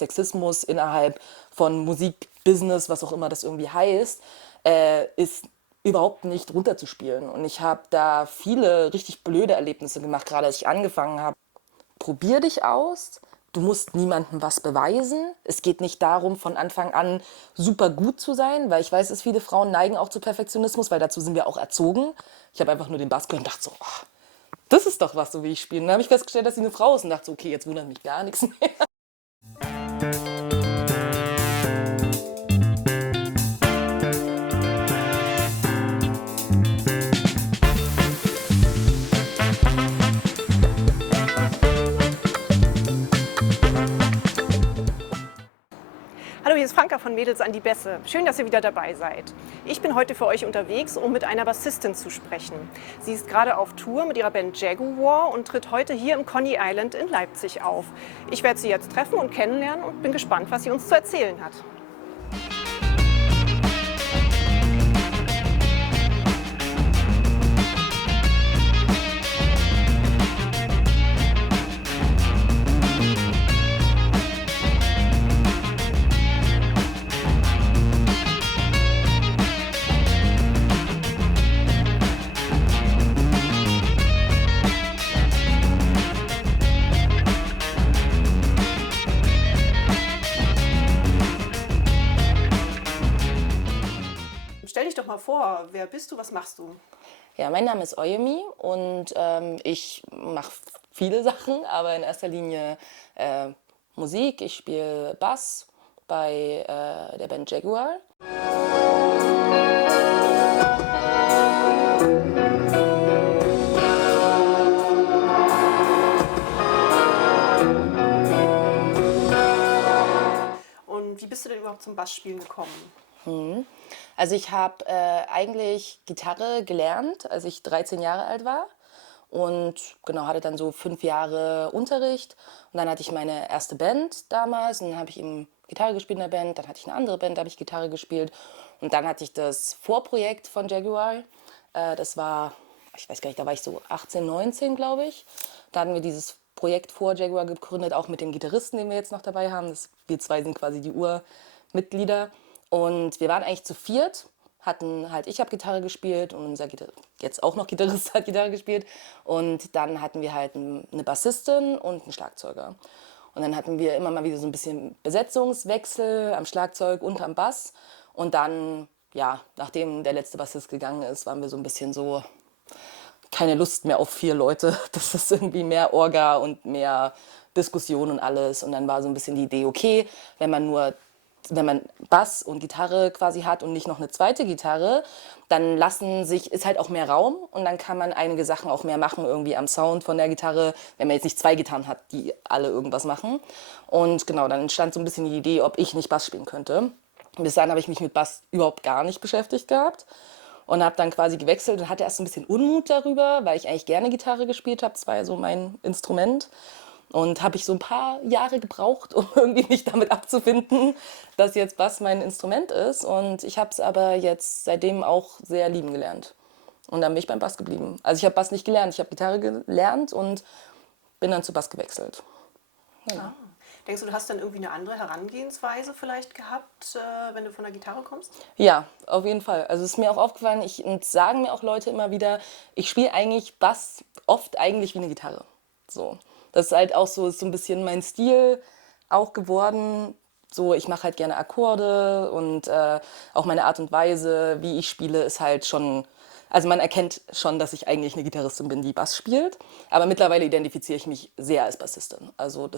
Sexismus innerhalb von Musikbusiness, was auch immer das irgendwie heißt, ist überhaupt nicht runterzuspielen. Und ich habe da viele richtig blöde Erlebnisse gemacht, gerade als ich angefangen habe. Probier dich aus. Du musst niemandem was beweisen. Es geht nicht darum, von Anfang an super gut zu sein, weil ich weiß, dass viele Frauen neigen auch zu Perfektionismus, weil dazu sind wir auch erzogen. Ich habe einfach nur den Bass gehört und dachte so, oh, das ist doch was, so wie ich spiele. Und dann habe ich festgestellt, dass sie eine Frau ist und dachte so, okay, jetzt wundert mich gar nichts mehr. Hallo, hier ist Franka von Mädels an die Bässe. Schön, dass ihr wieder dabei seid. Ich bin heute für euch unterwegs, um mit einer Bassistin zu sprechen. Sie ist gerade auf Tour mit ihrer Band Jaguar und tritt heute hier im Coney Island in Leipzig auf. Ich werde sie jetzt treffen und kennenlernen und bin gespannt, was sie uns zu erzählen hat. Stell dich doch mal vor, wer bist du, was machst du? Ja, mein Name ist Oyemi und ich mache viele Sachen, aber in erster Linie Musik. Ich spiele Bass bei der Band Jaguar. Und wie bist du denn überhaupt zum Bassspielen gekommen? Also ich habe eigentlich Gitarre gelernt, als ich 13 Jahre alt war und genau hatte dann so 5 Jahre Unterricht und dann hatte ich meine erste Band damals und dann habe ich eben Gitarre gespielt in der Band, dann hatte ich eine andere Band, da habe ich Gitarre gespielt und dann hatte ich das Vorprojekt von Jaguar, das war, ich weiß gar nicht, da war ich so 18, 19 glaube ich, da hatten wir dieses Projekt vor Jaguar gegründet, auch mit dem Gitarristen, den wir jetzt noch dabei haben, wir zwei sind quasi die Urmitglieder. Und wir waren eigentlich zu viert, ich habe Gitarre gespielt und unser jetzt auch noch Gitarrist hat Gitarre gespielt. Und dann hatten wir halt eine Bassistin und einen Schlagzeuger. Und dann hatten wir immer mal wieder so ein bisschen Besetzungswechsel am Schlagzeug und am Bass. Und dann, ja, nachdem der letzte Bassist gegangen ist, waren wir so ein bisschen so, keine Lust mehr auf 4 Leute. Das ist irgendwie mehr Orga und mehr Diskussion und alles. Und dann war so ein bisschen die Idee, okay, wenn man Bass und Gitarre quasi hat und nicht noch eine zweite Gitarre, dann ist halt auch mehr Raum und dann kann man einige Sachen auch mehr machen, irgendwie am Sound von der Gitarre, wenn man jetzt nicht 2 Gitarren hat, die alle irgendwas machen. Und genau, dann entstand so ein bisschen die Idee, ob ich nicht Bass spielen könnte. Bis dahin habe ich mich mit Bass überhaupt gar nicht beschäftigt gehabt und habe dann quasi gewechselt und hatte erst so ein bisschen Unmut darüber, weil ich eigentlich gerne Gitarre gespielt habe, das war ja so mein Instrument. Und habe ich so ein paar Jahre gebraucht, um irgendwie mich damit abzufinden, dass jetzt Bass mein Instrument ist. Und ich habe es aber jetzt seitdem auch sehr lieben gelernt. Und dann bin ich beim Bass geblieben. Also ich habe Bass nicht gelernt, ich habe Gitarre gelernt und bin dann zu Bass gewechselt. Ah. Denkst du, du hast dann irgendwie eine andere Herangehensweise vielleicht gehabt, wenn du von der Gitarre kommst? Ja, auf jeden Fall. Also es ist mir auch aufgefallen, und sagen mir auch Leute immer wieder, ich spiele eigentlich Bass oft eigentlich wie eine Gitarre. So. Das ist halt auch so, ist so ein bisschen mein Stil auch geworden. So, ich mache halt gerne Akkorde und auch meine Art und Weise, wie ich spiele, ist halt schon. Also man erkennt schon, dass ich eigentlich eine Gitarristin bin, die Bass spielt. Aber mittlerweile identifiziere ich mich sehr als Bassistin. Also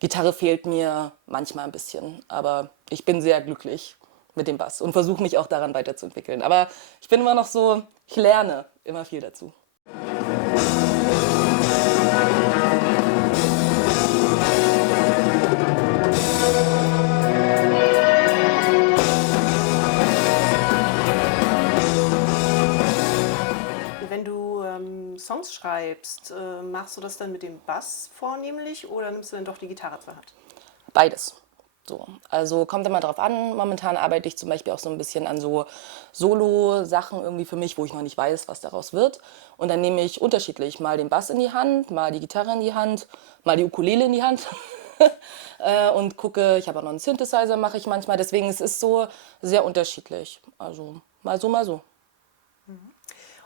Gitarre fehlt mir manchmal ein bisschen. Aber ich bin sehr glücklich mit dem Bass und versuche mich auch daran weiterzuentwickeln. Aber ich bin immer noch so, ich lerne immer viel dazu. Wenn du Songs schreibst, machst du das dann mit dem Bass vornehmlich oder nimmst du dann doch die Gitarre zur Hand? Beides. So. Also kommt immer drauf an. Momentan arbeite ich zum Beispiel auch so ein bisschen an so Solo-Sachen irgendwie für mich, wo ich noch nicht weiß, was daraus wird. Und dann nehme ich unterschiedlich mal den Bass in die Hand, mal die Gitarre in die Hand, mal die Ukulele in die Hand. und gucke, ich habe auch noch einen Synthesizer, mache ich manchmal. Deswegen es ist so sehr unterschiedlich. Also mal so, mal so.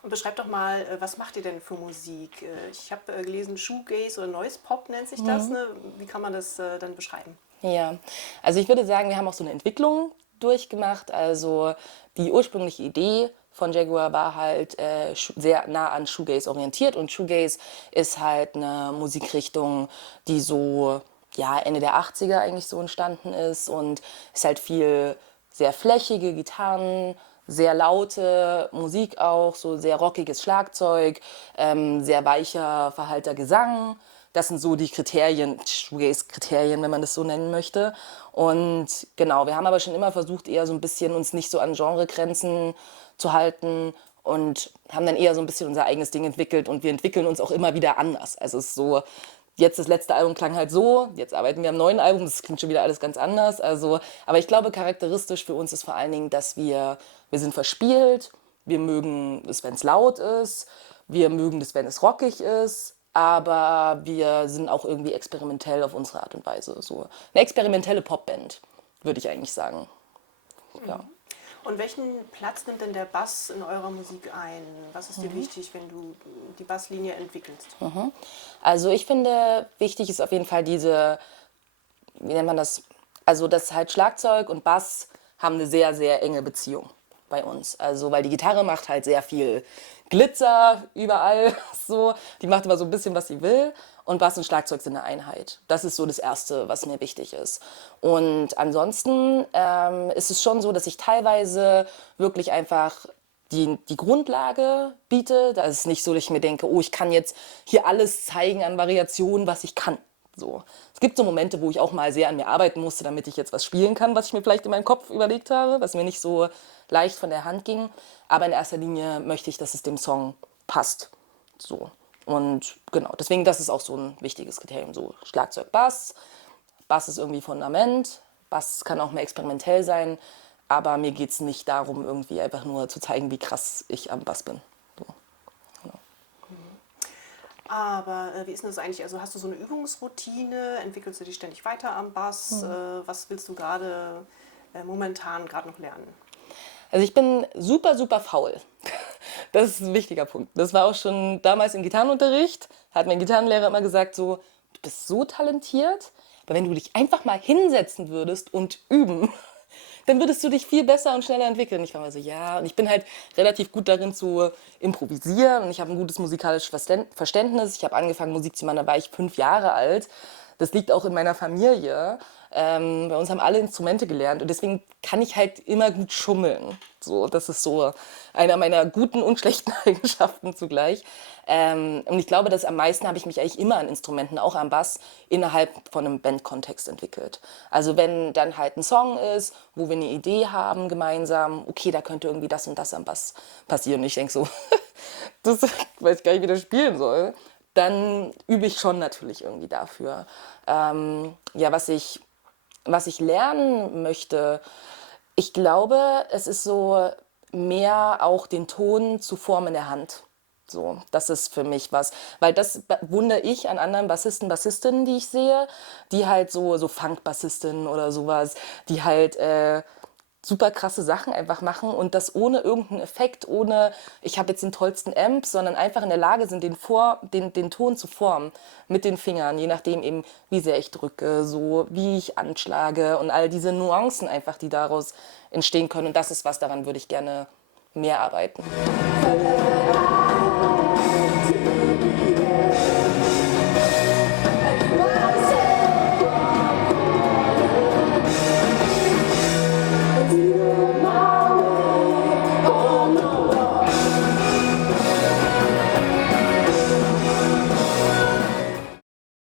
Und beschreib doch mal, was macht ihr denn für Musik? Ich habe gelesen, Shoegaze oder Noise Pop nennt sich das. Ne? Wie kann man das dann beschreiben? Ja, also ich würde sagen, wir haben auch so eine Entwicklung durchgemacht. Also die ursprüngliche Idee von Jaguar war halt sehr nah an Shoegaze orientiert und Shoegaze ist halt eine Musikrichtung, die so ja, Ende der 80er eigentlich so entstanden ist und ist halt viel sehr flächige Gitarren, sehr laute Musik auch, so sehr rockiges Schlagzeug, sehr weicher, verhallter Gesang. Das sind so die Kriterien, Shoegaze-Kriterien, wenn man das so nennen möchte. Und genau, wir haben aber schon immer versucht, eher so ein bisschen uns nicht so an Genregrenzen zu halten und haben dann eher so ein bisschen unser eigenes Ding entwickelt und wir entwickeln uns auch immer wieder anders. Also es ist so, jetzt das letzte Album klang halt so, jetzt arbeiten wir am neuen Album, das klingt schon wieder alles ganz anders. Also, aber ich glaube, charakteristisch für uns ist vor allen Dingen, dass wir sind verspielt, wir mögen es, wenn es laut ist, wir mögen es, wenn es rockig ist, aber wir sind auch irgendwie experimentell auf unsere Art und Weise. So eine experimentelle Popband, würde ich eigentlich sagen. Ja. Und welchen Platz nimmt denn der Bass in eurer Musik ein? Was ist dir wichtig, wenn du die Basslinie entwickelst? Also ich finde, wichtig ist auf jeden Fall diese, wie nennt man das? Also das halt Schlagzeug und Bass haben eine sehr, sehr enge Beziehung bei uns. Also weil die Gitarre macht halt sehr viel Glitzer überall so. Die macht immer so ein bisschen, was sie will. Und Bass und Schlagzeug sind eine Einheit. Das ist so das Erste, was mir wichtig ist. Und ansonsten ist es schon so, dass ich teilweise wirklich einfach die Grundlage biete. Da ist es nicht so, dass ich mir denke, oh, ich kann jetzt hier alles zeigen an Variationen, was ich kann. So. Es gibt so Momente, wo ich auch mal sehr an mir arbeiten musste, damit ich jetzt was spielen kann, was ich mir vielleicht in meinem Kopf überlegt habe, was mir nicht so leicht von der Hand ging. Aber in erster Linie möchte ich, dass es dem Song passt. So. Und genau, deswegen, das ist auch so ein wichtiges Kriterium. So Schlagzeug, Bass. Bass ist irgendwie Fundament. Bass kann auch mehr experimentell sein. Aber mir geht es nicht darum, irgendwie einfach nur zu zeigen, wie krass ich am Bass bin. So. Genau. Aber wie ist denn das eigentlich? Also hast du so eine Übungsroutine? Entwickelst du dich ständig weiter am Bass? Was willst du gerade momentan gerade noch lernen? Also ich bin super, super faul. Das ist ein wichtiger Punkt. Das war auch schon damals im Gitarrenunterricht. Hat mein Gitarrenlehrer immer gesagt so, du bist so talentiert, aber wenn du dich einfach mal hinsetzen würdest und üben, dann würdest du dich viel besser und schneller entwickeln. Ich war mal so, ja, und ich bin halt relativ gut darin zu improvisieren und ich habe ein gutes musikalisches Verständnis. Ich habe angefangen Musik zu machen, da war ich 5 Jahre alt. Das liegt auch in meiner Familie. Bei uns haben alle Instrumente gelernt und deswegen kann ich halt immer gut schummeln. So, das ist so einer meiner guten und schlechten Eigenschaften zugleich. Und ich glaube, dass am meisten habe ich mich eigentlich immer an Instrumenten, auch am Bass, innerhalb von einem Bandkontext entwickelt. Also wenn dann halt ein Song ist, wo wir eine Idee haben gemeinsam, okay, da könnte irgendwie das und das am Bass passieren. Und ich denke so, das weiß ich gar nicht, wie das spielen soll. Dann übe ich schon natürlich irgendwie dafür. Ja, was ich lernen möchte, ich glaube, es ist so mehr auch den Ton zu formen in der Hand. So, das ist für mich was, weil das wundere ich an anderen Bassisten, Bassistinnen, die ich sehe, die halt so Funk-Bassistinnen oder sowas, die halt super krasse Sachen einfach machen und das ohne irgendeinen Effekt, ohne ich habe jetzt den tollsten Amp, sondern einfach in der Lage sind, den Ton zu formen mit den Fingern, je nachdem eben, wie sehr ich drücke, so wie ich anschlage und all diese Nuancen einfach, die daraus entstehen können. Und das ist was, daran würde ich gerne mehr arbeiten.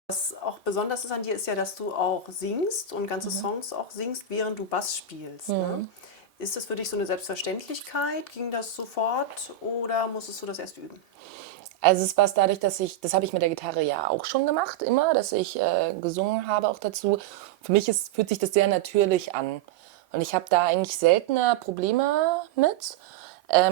Was auch besonders ist an dir, ist ja, dass du auch singst und ganze Songs auch singst, während du Bass spielst. Ne? Ist das für dich so eine Selbstverständlichkeit? Ging das sofort oder musstest du das erst üben? Also es war es dadurch, das habe ich mit der Gitarre ja auch schon gemacht, immer, dass ich gesungen habe auch dazu. Für mich fühlt sich das sehr natürlich an. Und ich habe da eigentlich seltener Probleme mit.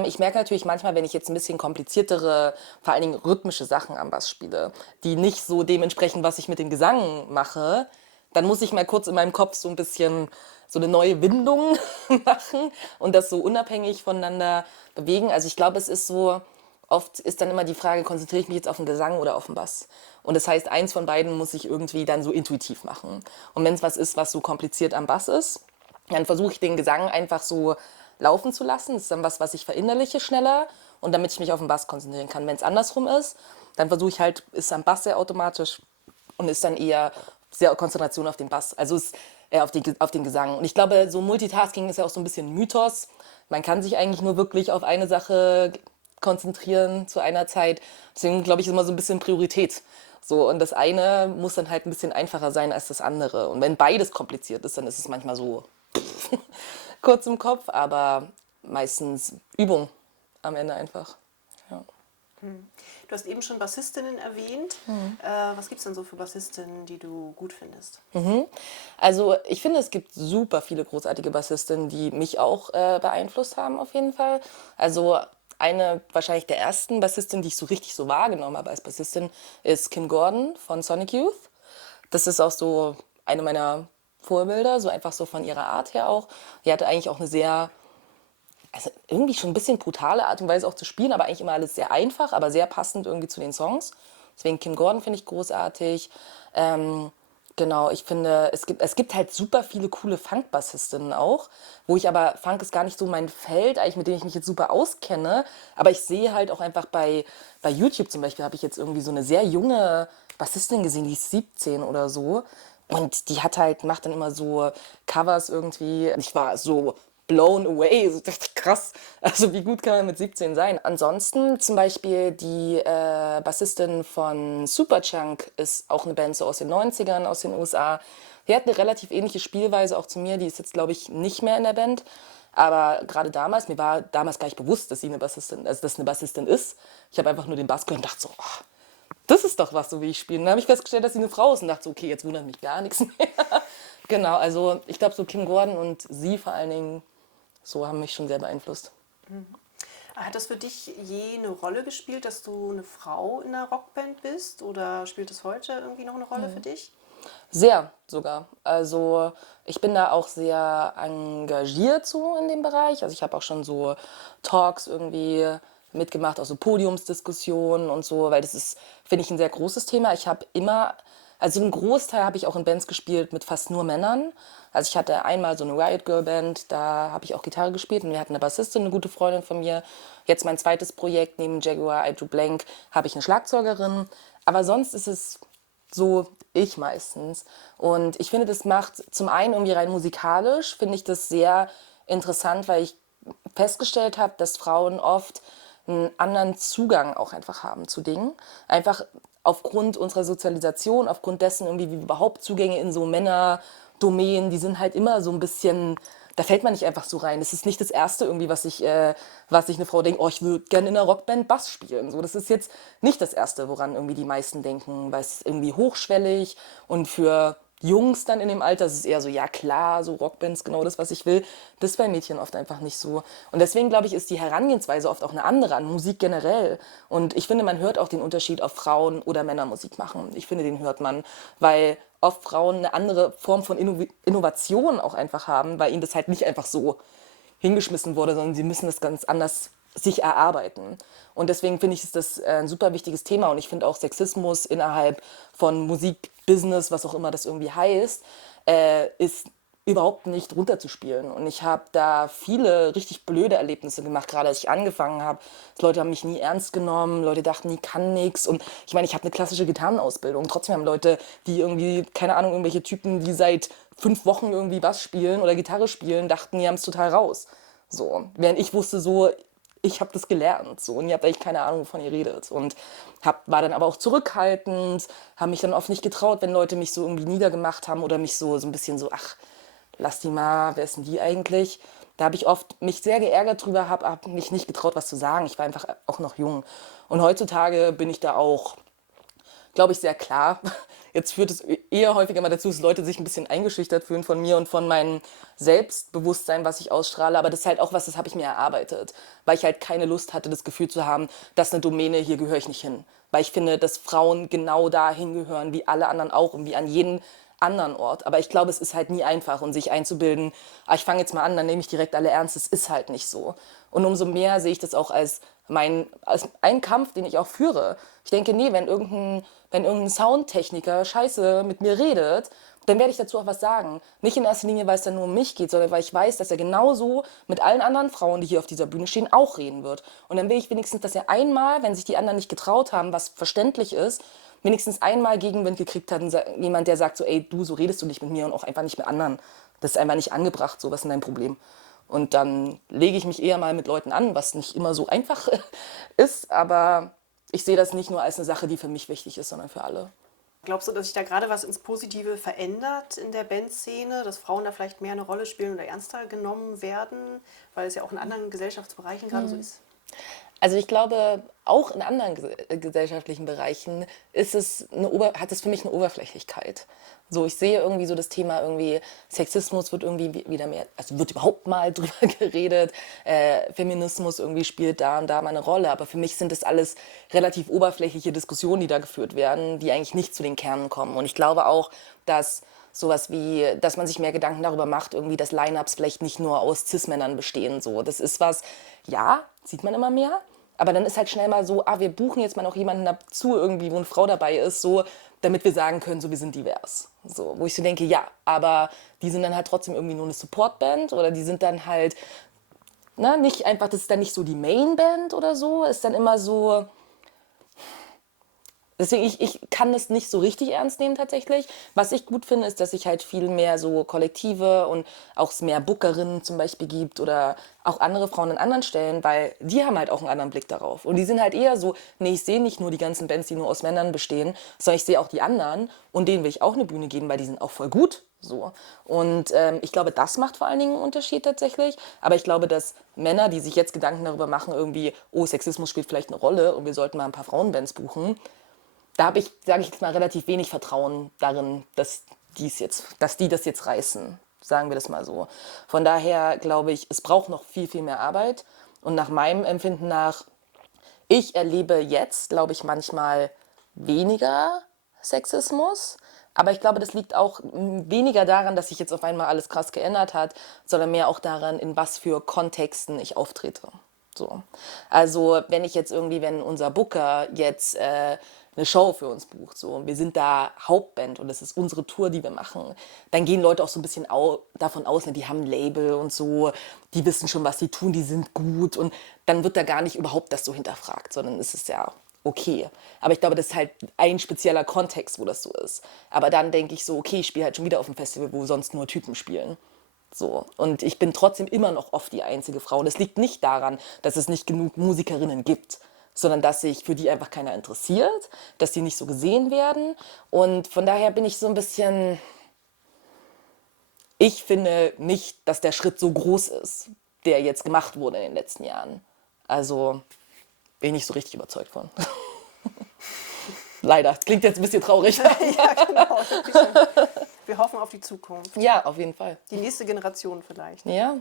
Ich merke natürlich manchmal, wenn ich jetzt ein bisschen kompliziertere, vor allen Dingen rhythmische Sachen am Bass spiele, die nicht so dementsprechend, was ich mit dem Gesang mache, dann muss ich mal kurz in meinem Kopf so ein bisschen so eine neue Windung machen und das so unabhängig voneinander bewegen. Also ich glaube, es ist so, oft ist dann immer die Frage, konzentriere ich mich jetzt auf den Gesang oder auf den Bass? Und das heißt, eins von beiden muss ich irgendwie dann so intuitiv machen. Und wenn es was ist, was so kompliziert am Bass ist, dann versuche ich den Gesang einfach so laufen zu lassen. Das ist dann was ich verinnerliche schneller und damit ich mich auf den Bass konzentrieren kann. Wenn es andersrum ist, dann versuche ich halt, ist am Bass sehr automatisch und ist dann eher sehr Konzentration auf den Bass, also ist eher auf den Gesang. Und ich glaube, so Multitasking ist ja auch so ein bisschen Mythos. Man kann sich eigentlich nur wirklich auf eine Sache konzentrieren zu einer Zeit. Deswegen glaube ich, ist immer so ein bisschen Priorität. So, und das eine muss dann halt ein bisschen einfacher sein als das andere. Und wenn beides kompliziert ist, dann ist es manchmal so kurz im Kopf, aber meistens Übung am Ende einfach. Ja. Du hast eben schon Bassistinnen erwähnt. Was gibt es denn so für Bassistinnen, die du gut findest? Also ich finde, es gibt super viele großartige Bassistinnen, die mich auch beeinflusst haben auf jeden Fall. Also eine wahrscheinlich der ersten Bassistin, die ich so richtig so wahrgenommen habe als Bassistin, ist Kim Gordon von Sonic Youth. Das ist auch so eine meiner Vorbilder, so einfach so von ihrer Art her auch. Die hatte eigentlich auch eine sehr, also irgendwie schon ein bisschen brutale Art und Weise auch zu spielen, aber eigentlich immer alles sehr einfach, aber sehr passend irgendwie zu den Songs. Deswegen Kim Gordon finde ich großartig. Genau, ich finde, es gibt halt super viele coole Funk-Bassistinnen auch, wo ich aber, Funk ist gar nicht so mein Feld, eigentlich mit dem ich mich jetzt super auskenne, aber ich sehe halt auch einfach bei YouTube zum Beispiel, habe ich jetzt irgendwie so eine sehr junge Bassistin gesehen, die ist 17 oder so. Und die hat halt, macht dann immer so Covers irgendwie. Ich war so blown away. So dachte ich, krass. Also wie gut kann man mit 17 sein? Ansonsten zum Beispiel die Bassistin von Superchunk ist auch eine Band so aus den 90ern aus den USA. Die hat eine relativ ähnliche Spielweise auch zu mir. Die ist jetzt, glaube ich, nicht mehr in der Band. Aber gerade damals, mir war damals gar nicht bewusst, dass sie eine Bassistin, also dass eine Bassistin ist. Ich habe einfach nur den Bass gehört und dachte so, oh, das ist doch was, so wie ich spiele. Und dann habe ich festgestellt, dass sie eine Frau ist und dachte so, okay, jetzt wundert mich gar nichts mehr. Genau, also ich glaube so Kim Gordon und sie vor allen Dingen so haben mich schon sehr beeinflusst. Hat das für dich je eine Rolle gespielt, dass du eine Frau in einer Rockband bist? Oder spielt es heute irgendwie noch eine Rolle für dich? Sehr sogar. Also ich bin da auch sehr engagiert so in dem Bereich. Also ich habe auch schon so Talks irgendwie mitgemacht, auch so Podiumsdiskussionen und so, weil das ist, finde ich, ein sehr großes Thema. Ich habe immer, also einen Großteil habe ich auch in Bands gespielt mit fast nur Männern. Also ich hatte einmal so eine Riot Girl Band, da habe ich auch Gitarre gespielt und wir hatten eine Bassistin, eine gute Freundin von mir. Jetzt mein zweites Projekt neben Jaguar I Do Blank habe ich eine Schlagzeugerin. Aber sonst ist es so ich meistens. Und ich finde, das macht zum einen irgendwie rein musikalisch, finde ich das sehr interessant, weil ich festgestellt habe, dass Frauen oft einen anderen Zugang auch einfach haben zu Dingen. Einfach aufgrund unserer Sozialisation, aufgrund dessen irgendwie, wie wir überhaupt Zugänge in so Männerdomänen, die sind halt immer so ein bisschen, da fällt man nicht einfach so rein. Es ist nicht das Erste irgendwie, was sich eine Frau denkt, oh, ich würde gerne in einer Rockband Bass spielen. So, das ist jetzt nicht das Erste, woran irgendwie die meisten denken, weil es ist irgendwie hochschwellig und für Jungs dann in dem Alter ist es eher so, ja klar, so Rockbands, genau das, was ich will. Das ist bei Mädchen oft einfach nicht so. Und deswegen, glaube ich, ist die Herangehensweise oft auch eine andere an Musik generell. Und ich finde, man hört auch den Unterschied, ob Frauen oder Männer Musik machen. Ich finde, den hört man, weil oft Frauen eine andere Form von Innovation auch einfach haben, weil ihnen das halt nicht einfach so hingeschmissen wurde, sondern sie müssen das ganz anders sich erarbeiten. Und deswegen finde ich, ist das ein super wichtiges Thema. Und ich finde auch Sexismus innerhalb von Musikbusiness, was auch immer das irgendwie heißt, ist überhaupt nicht runterzuspielen. Und ich habe da viele richtig blöde Erlebnisse gemacht, gerade als ich angefangen habe. Leute haben mich nie ernst genommen, Leute dachten, ich kann nichts. Und ich meine, ich habe eine klassische Gitarrenausbildung. Trotzdem haben Leute, die irgendwie, keine Ahnung, irgendwelche Typen, die seit 5 Wochen irgendwie Bass spielen oder Gitarre spielen, dachten, die haben es total raus. So, während ich wusste so, ich habe das gelernt so und ihr habt eigentlich keine Ahnung, wovon ihr redet und war dann aber auch zurückhaltend, habe mich dann oft nicht getraut, wenn Leute mich so irgendwie niedergemacht haben oder mich so ein bisschen so, ach, lass die mal, wer ist denn die eigentlich? Da habe ich oft mich sehr geärgert drüber, habe hab mich nicht getraut, was zu sagen. Ich war einfach auch noch jung. Und heutzutage bin ich da auch, glaube ich, sehr klar. Jetzt führt es eher häufiger mal dazu, dass Leute sich ein bisschen eingeschüchtert fühlen von mir und von meinem Selbstbewusstsein, was ich ausstrahle. Aber das ist halt auch was, das habe ich mir erarbeitet. Weil ich halt keine Lust hatte, das Gefühl zu haben, das ist eine Domäne, hier gehöre ich nicht hin. Weil ich finde, dass Frauen genau dahin gehören, wie alle anderen auch und wie an jeden anderen Ort. Aber ich glaube, es ist halt nie einfach und sich einzubilden, ich fange jetzt mal an, dann nehme ich direkt alle ernst, das ist halt nicht so. Und umso mehr sehe ich das auch als einen Kampf, den ich auch führe. Ich denke, nee, wenn irgendein Soundtechniker scheiße mit mir redet, dann werde ich dazu auch was sagen. Nicht in erster Linie, weil es dann nur um mich geht, sondern weil ich weiß, dass er genauso mit allen anderen Frauen, die hier auf dieser Bühne stehen, auch reden wird. Und dann will ich wenigstens, dass er einmal, wenn sich die anderen nicht getraut haben, was verständlich ist, wenigstens einmal Gegenwind gekriegt hat. Und jemand, der sagt so, ey, du, so redest du nicht mit mir und auch einfach nicht mit anderen. Das ist einfach nicht angebracht, so, was ist denn dein Problem? Und dann lege ich mich eher mal mit Leuten an, was nicht immer so einfach ist, aber ich sehe das nicht nur als eine Sache, die für mich wichtig ist, sondern für alle. Glaubst du, dass sich da gerade was ins Positive verändert in der Bandszene, dass Frauen da vielleicht mehr eine Rolle spielen oder ernster genommen werden, weil es ja auch in anderen Gesellschaftsbereichen gerade so ist? Also ich glaube, auch in anderen gesellschaftlichen Bereichen hat es für mich eine Oberflächlichkeit. So, ich sehe irgendwie so das Thema irgendwie, Sexismus wird irgendwie wieder mehr, also wird überhaupt mal drüber geredet, Feminismus irgendwie spielt da und da mal eine Rolle, aber für mich sind das alles relativ oberflächliche Diskussionen, die da geführt werden, die eigentlich nicht zu den Kernen kommen. Und ich glaube auch, dass sowas wie, dass man sich mehr Gedanken darüber macht, irgendwie, dass Line-Ups vielleicht nicht nur aus Cis-Männern bestehen. So. Das ist was, ja, sieht man immer mehr, aber dann ist halt schnell mal so, wir buchen jetzt mal noch jemanden dazu irgendwie, wo eine Frau dabei ist, so, damit wir sagen können, so, wir sind divers. So, wo ich so denke, ja, aber die sind dann halt trotzdem irgendwie nur eine Supportband oder die sind dann halt, ne, nicht einfach, das ist dann nicht so die Mainband oder so, ist dann immer so. Deswegen, ich kann das nicht so richtig ernst nehmen tatsächlich. Was ich gut finde, ist, dass es halt viel mehr so Kollektive und auch mehr Bookerinnen zum Beispiel gibt oder auch andere Frauen an anderen Stellen, weil die haben halt auch einen anderen Blick darauf. Und die sind halt eher so, nee, ich sehe nicht nur die ganzen Bands, die nur aus Männern bestehen, sondern ich sehe auch die anderen und denen will ich auch eine Bühne geben, weil die sind auch voll gut. So. Und ich glaube, das macht vor allen Dingen einen Unterschied tatsächlich. Aber ich glaube, dass Männer, die sich jetzt Gedanken darüber machen, irgendwie, oh, Sexismus spielt vielleicht eine Rolle und wir sollten mal ein paar Frauenbands buchen, da habe ich, sage ich jetzt mal, relativ wenig Vertrauen darin, dass die das jetzt reißen. Sagen wir das mal so. Von daher glaube ich, es braucht noch viel, viel mehr Arbeit. Und nach meinem Empfinden nach, ich erlebe jetzt, glaube ich, manchmal weniger Sexismus. Aber ich glaube, das liegt auch weniger daran, dass sich jetzt auf einmal alles krass geändert hat, sondern mehr auch daran, in was für Kontexten ich auftrete. So. Also wenn unser Booker jetzt eine Show für uns bucht, so, und wir sind da Hauptband und das ist unsere Tour, die wir machen, dann gehen Leute auch so ein bisschen davon aus, ne, die haben ein Label und so, die wissen schon, was sie tun, die sind gut und dann wird da gar nicht überhaupt das so hinterfragt, sondern es ist ja okay. Aber ich glaube, das ist halt ein spezieller Kontext, wo das so ist. Aber dann denke ich so, okay, ich spiele halt schon wieder auf einem Festival, wo sonst nur Typen spielen. So. Und ich bin trotzdem immer noch oft die einzige Frau. Und es liegt nicht daran, dass es nicht genug Musikerinnen gibt, sondern dass sich für die einfach keiner interessiert, dass die nicht so gesehen werden. Und von daher bin ich so ein bisschen. Ich finde nicht, dass der Schritt so groß ist, der jetzt gemacht wurde in den letzten Jahren. Also bin ich nicht so richtig überzeugt von. Leider. Das klingt jetzt ein bisschen traurig. Ja, genau. Wir hoffen auf die Zukunft. Ja, auf jeden Fall. Die nächste Generation vielleicht. Ja.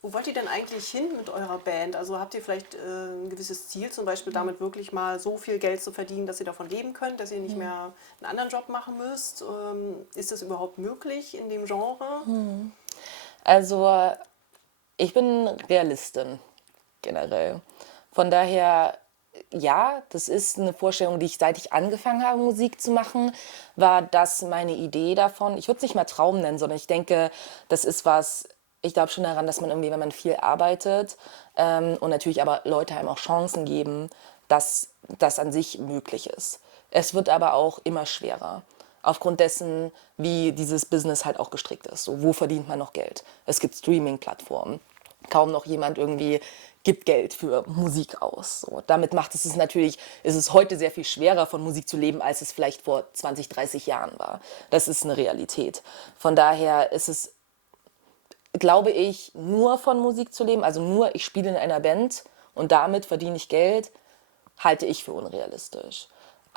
Wo wollt ihr denn eigentlich hin mit eurer Band? Also habt ihr vielleicht ein gewisses Ziel, zum Beispiel damit wirklich mal so viel Geld zu verdienen, dass ihr davon leben könnt, dass ihr nicht mehr einen anderen Job machen müsst? Ist das überhaupt möglich in dem Genre? Also, ich bin Realistin generell. Von daher, ja, das ist eine Vorstellung, die ich, seit ich angefangen habe, Musik zu machen, war das meine Idee davon. Ich würde es nicht mal Traum nennen, sondern ich denke, das ist was, ich glaube schon daran, dass man irgendwie, wenn man viel arbeitet und natürlich aber Leute einem auch Chancen geben, dass das an sich möglich ist. Es wird aber auch immer schwerer. Aufgrund dessen, wie dieses Business halt auch gestrickt ist. So, wo verdient man noch Geld? Es gibt Streaming-Plattformen. Kaum noch jemand irgendwie gibt Geld für Musik aus. So, damit ist es heute sehr viel schwerer, von Musik zu leben, als es vielleicht vor 20, 30 Jahren war. Das ist eine Realität. Von daher ist es, glaube ich, nur von Musik zu leben, also nur ich spiele in einer Band und damit verdiene ich Geld, halte ich für unrealistisch.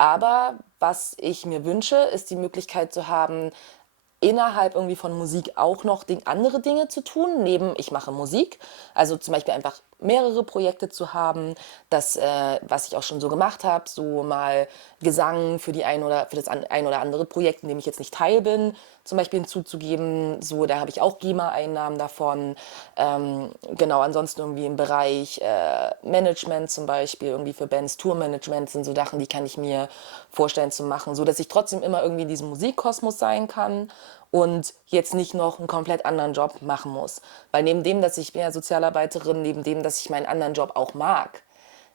Aber was ich mir wünsche, ist die Möglichkeit zu haben, innerhalb irgendwie von Musik auch noch andere Dinge zu tun, neben ich mache Musik. Also zum Beispiel einfach mehrere Projekte zu haben, das, was ich auch schon so gemacht habe, so mal Gesang für für das ein oder andere Projekt, in dem ich jetzt nicht Teil bin, zum Beispiel hinzuzugeben. So, da habe ich auch GEMA-Einnahmen davon. Genau, ansonsten irgendwie im Bereich Management zum Beispiel, irgendwie für Bands, Tourmanagement sind so Sachen, die kann ich mir vorstellen zu machen, so dass ich trotzdem immer irgendwie in diesem Musikkosmos sein kann und jetzt nicht noch einen komplett anderen Job machen muss. Weil neben dem, dass ich bin ja Sozialarbeiterin, neben dem, dass ich meinen anderen Job auch mag,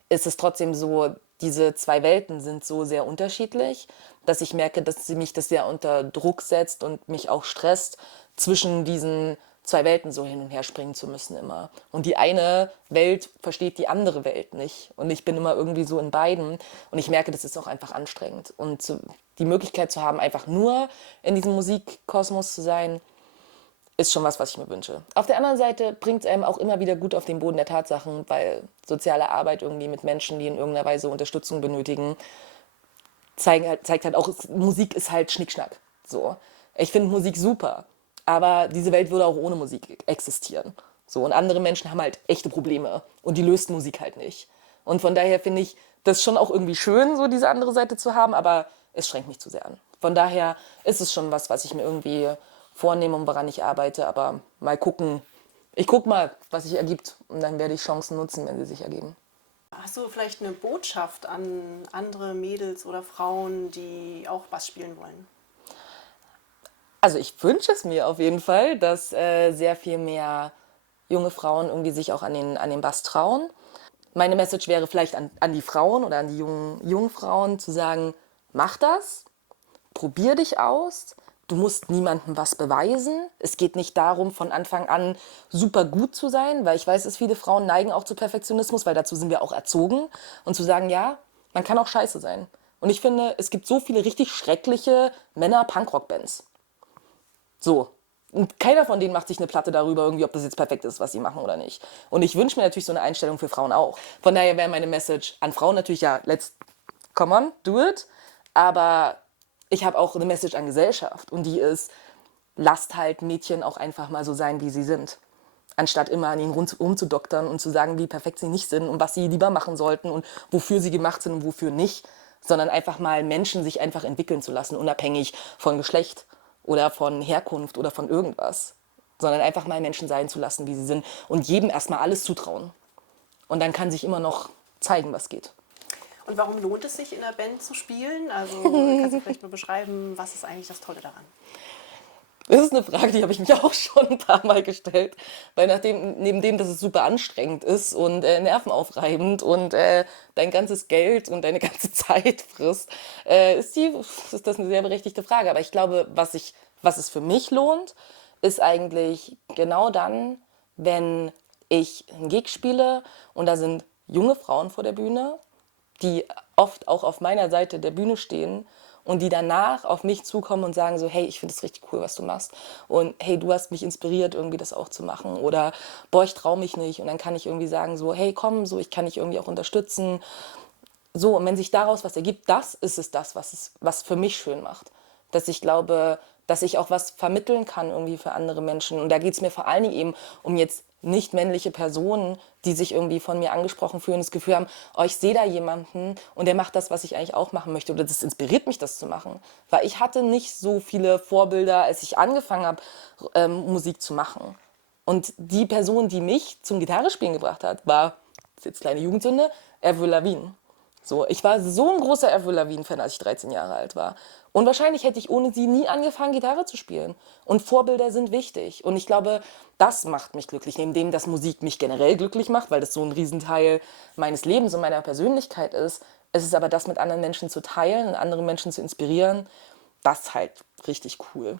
ist es trotzdem so, diese zwei Welten sind so sehr unterschiedlich, dass ich merke, dass mich das sehr unter Druck setzt und mich auch stresst, zwischen diesen zwei Welten so hin und her springen zu müssen immer. Und die eine Welt versteht die andere Welt nicht. Und ich bin immer irgendwie so in beiden. Und ich merke, das ist auch einfach anstrengend. Und die Möglichkeit zu haben, einfach nur in diesem Musikkosmos zu sein, ist schon was ich mir wünsche. Auf der anderen Seite bringt es einem auch immer wieder gut auf den Boden der Tatsachen, weil soziale Arbeit irgendwie mit Menschen, die in irgendeiner Weise Unterstützung benötigen, zeigt halt auch, Musik ist halt Schnickschnack. So. Ich finde Musik super, aber diese Welt würde auch ohne Musik existieren. So. Und andere Menschen haben halt echte Probleme und die löst Musik halt nicht. Und von daher finde ich das schon auch irgendwie schön, so diese andere Seite zu haben, aber es schränkt mich zu sehr an. Von daher ist es schon was ich mir irgendwie vornehme und woran ich arbeite, aber mal gucken. Ich gucke mal, was sich ergibt und dann werde ich Chancen nutzen, wenn sie sich ergeben. Hast du vielleicht eine Botschaft an andere Mädels oder Frauen, die auch Bass spielen wollen? Also ich wünsche es mir auf jeden Fall, dass sehr viel mehr junge Frauen irgendwie sich auch an den Bass trauen. Meine Message wäre vielleicht an die Frauen oder an die jungen Frauen zu sagen, mach das, probier dich aus. Du musst niemandem was beweisen. Es geht nicht darum, von Anfang an super gut zu sein, weil ich weiß, dass viele Frauen neigen auch zu Perfektionismus, weil dazu sind wir auch erzogen. Und zu sagen, ja, man kann auch scheiße sein. Und ich finde, es gibt so viele richtig schreckliche Männer-Punkrock-Bands. So. Und keiner von denen macht sich eine Platte darüber, irgendwie, ob das jetzt perfekt ist, was sie machen oder nicht. Und ich wünsche mir natürlich so eine Einstellung für Frauen auch. Von daher wäre meine Message an Frauen natürlich, ja, come on, do it. Aber ich habe auch eine Message an Gesellschaft und die ist, lasst halt Mädchen auch einfach mal so sein, wie sie sind. Anstatt immer an ihnen rumzudoktern und zu sagen, wie perfekt sie nicht sind und was sie lieber machen sollten und wofür sie gemacht sind und wofür nicht. Sondern einfach mal Menschen sich einfach entwickeln zu lassen, unabhängig von Geschlecht oder von Herkunft oder von irgendwas. Sondern einfach mal Menschen sein zu lassen, wie sie sind und jedem erstmal alles zutrauen. Und dann kann sich immer noch zeigen, was geht. Und warum lohnt es sich, in der Band zu spielen? Also kannst du vielleicht mal beschreiben, was ist eigentlich das Tolle daran? Das ist eine Frage, die habe ich mich auch schon ein paar Mal gestellt. Weil neben dem, dass es super anstrengend ist und nervenaufreibend und dein ganzes Geld und deine ganze Zeit frisst, ist das eine sehr berechtigte Frage. Aber ich glaube, was es für mich lohnt, ist eigentlich genau dann, wenn ich einen Gig spiele und da sind junge Frauen vor der Bühne, die oft auch auf meiner Seite der Bühne stehen und die danach auf mich zukommen und sagen so, hey, ich finde es richtig cool, was du machst und hey, du hast mich inspiriert, irgendwie das auch zu machen oder boah, ich traue mich nicht und dann kann ich irgendwie sagen so, hey, komm, so, ich kann dich irgendwie auch unterstützen. So, und wenn sich daraus was ergibt, das ist es das, was für mich schön macht. Dass ich glaube, dass ich auch was vermitteln kann irgendwie für andere Menschen. Und da geht es mir vor allen Dingen eben um jetzt nicht männliche Personen, die sich irgendwie von mir angesprochen fühlen, das Gefühl haben, oh, ich sehe da jemanden und der macht das, was ich eigentlich auch machen möchte. Oder das inspiriert mich, das zu machen. Weil ich hatte nicht so viele Vorbilder, als ich angefangen habe, Musik zu machen. Und die Person, die mich zum Gitarrespielen gebracht hat, war, das ist jetzt kleine Jugendsünde, Avril Lavigne. So, ich war so ein großer Avril Lavigne-Fan, als ich 13 Jahre alt war. Und wahrscheinlich hätte ich ohne sie nie angefangen, Gitarre zu spielen. Und Vorbilder sind wichtig. Und ich glaube, das macht mich glücklich. Neben dem, dass Musik mich generell glücklich macht, weil das so ein Riesenteil meines Lebens und meiner Persönlichkeit ist. Es ist aber das mit anderen Menschen zu teilen und andere Menschen zu inspirieren, das ist halt richtig cool.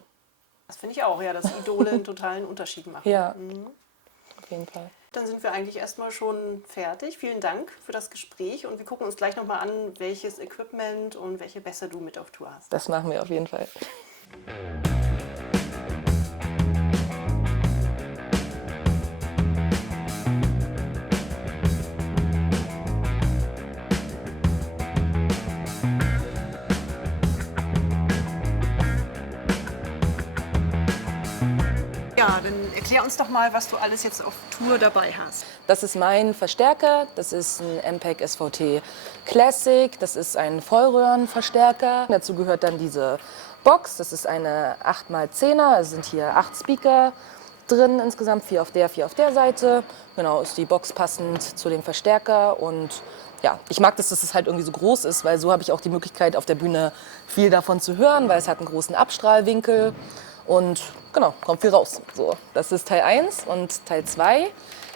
Das finde ich auch, ja, dass Idole einen totalen Unterschied machen. Ja, auf jeden Fall. Dann sind wir eigentlich erstmal schon fertig. Vielen Dank für das Gespräch und wir gucken uns gleich nochmal an, welches Equipment und welche Bässe du mit auf Tour hast. Das machen wir auf jeden Fall. Ja, dann erklär uns doch mal, was du alles jetzt auf Tour dabei hast. Das ist mein Verstärker, das ist ein MPEG SVT Classic, das ist ein Vollröhrenverstärker. Dazu gehört dann diese Box, das ist eine 8x10er, also sind hier 8 Speaker drin insgesamt, 4 auf der Seite. Genau, ist die Box passend zu dem Verstärker und ja, ich mag das, dass es halt irgendwie so groß ist, weil so habe ich auch die Möglichkeit auf der Bühne viel davon zu hören, weil es hat einen großen Abstrahlwinkel und genau, kommt viel raus. So, das ist Teil 1 und Teil 2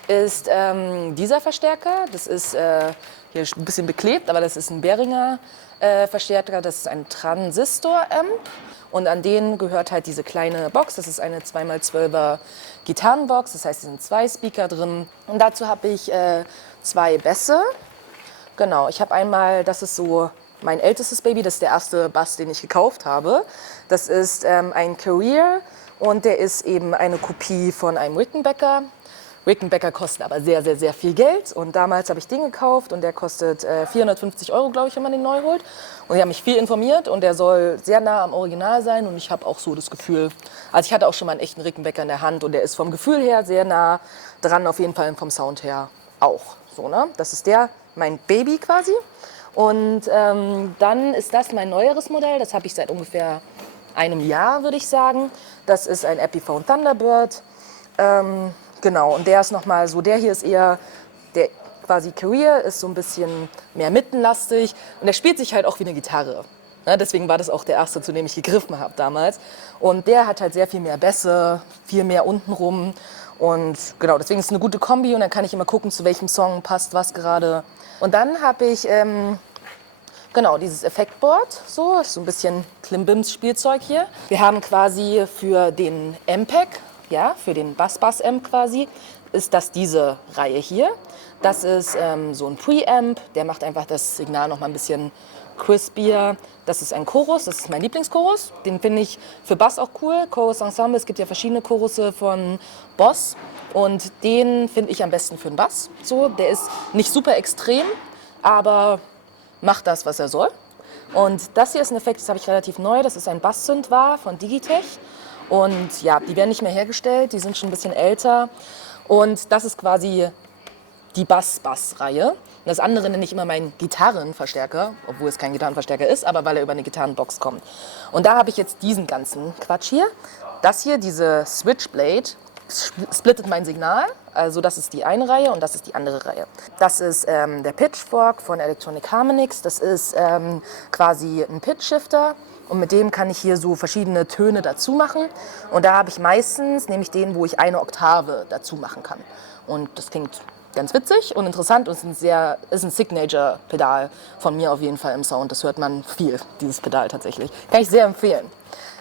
ist dieser Verstärker. Das ist hier ein bisschen beklebt, aber das ist ein Behringer Verstärker. Das ist ein Transistor-Amp und an den gehört halt diese kleine Box. Das ist eine 2x12er Gitarrenbox, das heißt, es sind 2 Speaker drin. Und dazu habe ich 2 Bässe. Genau, ich habe einmal, das ist so mein ältestes Baby, das ist der erste Bass, den ich gekauft habe. Das ist ein Carrier und der ist eben eine Kopie von einem Rickenbacker. Rickenbacker kostet aber sehr, sehr, sehr viel Geld und damals habe ich den gekauft und der kostet 450 €, glaube ich, wenn man den neu holt. Und ich habe mich viel informiert und der soll sehr nah am Original sein und ich habe auch so das Gefühl, also ich hatte auch schon mal einen echten Rickenbacker in der Hand und der ist vom Gefühl her sehr nah dran, auf jeden Fall und vom Sound her auch. So, ne? Das ist mein Baby quasi. Und dann ist das mein neueres Modell, das habe ich seit ungefähr einem Jahr, würde ich sagen. Das ist ein Epiphone Thunderbird. Genau, und der ist nochmal so, der hier ist eher, der quasi Carrier ist so ein bisschen mehr mittenlastig und der spielt sich halt auch wie eine Gitarre. Ne, deswegen war das auch der erste, zu dem ich gegriffen habe damals. Und der hat halt sehr viel mehr Bässe, viel mehr untenrum. Und genau, deswegen ist es eine gute Kombi und dann kann ich immer gucken, zu welchem Song passt was gerade. Und dann habe ich genau dieses Effektboard, so ist so ein bisschen Klimbims-Spielzeug hier. Wir haben quasi für den MPEG, ja, für den Bass-Bass-Amp quasi, ist das diese Reihe hier. Das ist so ein Preamp, der macht einfach das Signal noch mal ein bisschen crispier. Das ist ein Chorus, das ist mein Lieblingschorus. Den finde ich für Bass auch cool. Chorus Ensemble, es gibt ja verschiedene Chorusse von Boss und den finde ich am besten für den Bass. So, der ist nicht super extrem, aber macht das, was er soll. Und das hier ist ein Effekt, das habe ich relativ neu. Das ist ein Bass-Synth-War von Digitech. Und ja, die werden nicht mehr hergestellt, die sind schon ein bisschen älter. Und das ist quasi die Bass-Bass-Reihe. Und das andere nenne ich immer meinen Gitarrenverstärker, obwohl es kein Gitarrenverstärker ist, aber weil er über eine Gitarrenbox kommt. Und da habe ich jetzt diesen ganzen Quatsch hier. Das hier, diese Switchblade, splittet mein Signal. Also das ist die eine Reihe und das ist die andere Reihe. Das ist der Pitchfork von Electronic Harmonix. Das ist quasi ein Pitch-Shifter. Und mit dem kann ich hier so verschiedene Töne dazu machen. Und da habe ich meistens, nehme ich den, wo ich eine Oktave dazu machen kann. Und das klingt ganz witzig und interessant und ist ein Signature-Pedal von mir auf jeden Fall im Sound. Das hört man viel, dieses Pedal tatsächlich. Kann ich sehr empfehlen.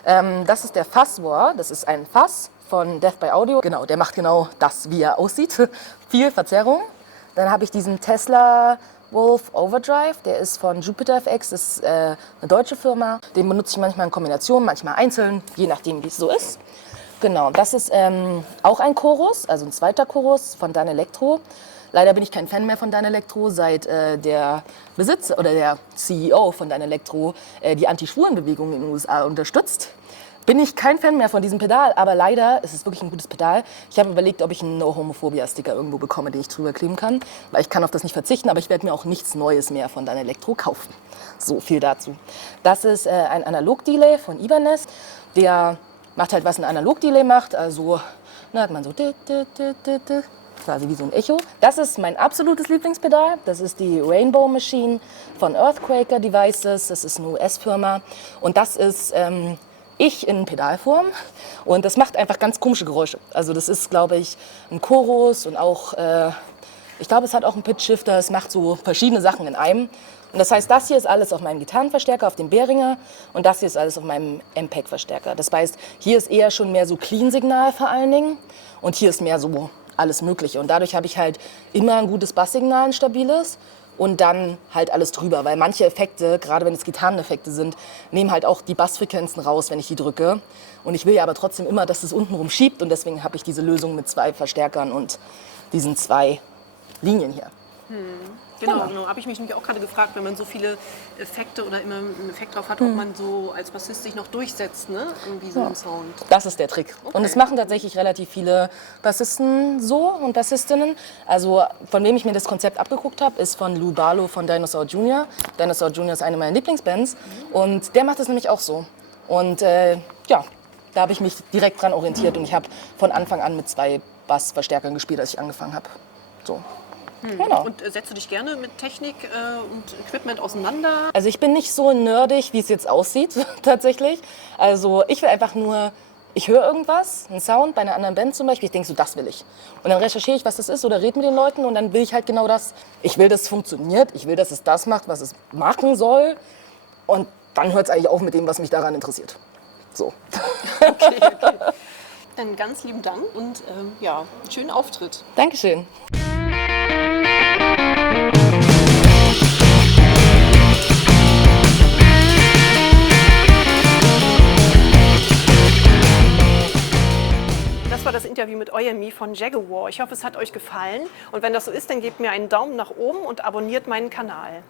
Das ist der Fuzz-War. Das ist ein Fuzz von Death by Audio. Genau, der macht genau das, wie er aussieht. Viel Verzerrung. Dann habe ich diesen Tesla Wolf Overdrive, der ist von Jupiter FX, das ist eine deutsche Firma. Den benutze ich manchmal in Kombination, manchmal einzeln, je nachdem, wie es so ist. Genau, das ist auch ein Chorus, also ein zweiter Chorus von Danelectro. Leider bin ich kein Fan mehr von Danelectro, seit der Besitzer oder der CEO von Danelectro die Anti-Schwulen-Bewegung in den USA unterstützt. Bin ich kein Fan mehr von diesem Pedal, aber leider ist es wirklich ein gutes Pedal. Ich habe überlegt, ob ich einen No-Homophobia-Sticker irgendwo bekomme, den ich drüber kleben kann, weil ich kann auf das nicht verzichten, aber ich werde mir auch nichts Neues mehr von Danelectro kaufen. So viel dazu. Das ist ein Analog-Delay von Ibanez, der macht halt, was ein Analog-Delay macht, also da hat man so quasi wie so ein Echo. Das ist mein absolutes Lieblingspedal. Das ist die Rainbow Machine von Earthquaker Devices. Das ist eine US-Firma und das ist ich in Pedalform und das macht einfach ganz komische Geräusche. Also das ist, glaube ich, ein Chorus und auch, ich glaube, es hat auch einen Pitch-Shifter, es macht so verschiedene Sachen in einem. Und das heißt, das hier ist alles auf meinem Gitarrenverstärker, auf dem Behringer und das hier ist alles auf meinem MPEG-Verstärker. Das heißt, hier ist eher schon mehr so Clean-Signal vor allen Dingen und hier ist mehr so alles Mögliche. Und dadurch habe ich halt immer ein gutes Basssignal, ein stabiles. Und dann halt alles drüber, weil manche Effekte, gerade wenn es Gitarreneffekte sind, nehmen halt auch die Bassfrequenzen raus, wenn ich die drücke. Und ich will ja aber trotzdem immer, dass es untenrum schiebt und deswegen habe ich diese Lösung mit 2 Verstärkern und diesen 2 Linien hier. Genau. Habe ich mich nämlich auch gerade gefragt, wenn man so viele Effekte oder immer einen Effekt drauf hat, ob man so als Bassist sich noch durchsetzt, ne? Irgendwie so einen Sound. Das ist der Trick. Und Okay. es machen tatsächlich relativ viele Bassisten so und Bassistinnen. Also von wem ich mir das Konzept abgeguckt habe, ist von Lou Barlow von Dinosaur Jr. Dinosaur Jr. ist eine meiner Lieblingsbands und der macht das nämlich auch so. Und ja, da habe ich mich direkt dran orientiert und ich habe von Anfang an mit 2 Bassverstärkern gespielt, als ich angefangen habe. So. Genau. Und setzt du dich gerne mit Technik und Equipment auseinander? Also ich bin nicht so nerdig, wie es jetzt aussieht, tatsächlich. Also ich will einfach nur, ich höre irgendwas, einen Sound bei einer anderen Band zum Beispiel, ich denke so, das will ich. Und dann recherchiere ich, was das ist oder rede mit den Leuten und dann will ich halt genau das. Ich will, dass es funktioniert, ich will, dass es das macht, was es machen soll. Und dann hört es eigentlich auf mit dem, was mich daran interessiert. So. Okay. Dann ganz lieben Dank und ja, einen schönen Auftritt. Dankeschön. Das war das Interview mit Oyemi von Jaguar. Ich hoffe, es hat euch gefallen. Und wenn das so ist, dann gebt mir einen Daumen nach oben und abonniert meinen Kanal.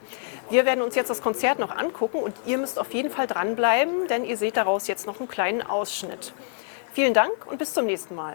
Wir werden uns jetzt das Konzert noch angucken und ihr müsst auf jeden Fall dranbleiben, denn ihr seht daraus jetzt noch einen kleinen Ausschnitt. Vielen Dank und bis zum nächsten Mal.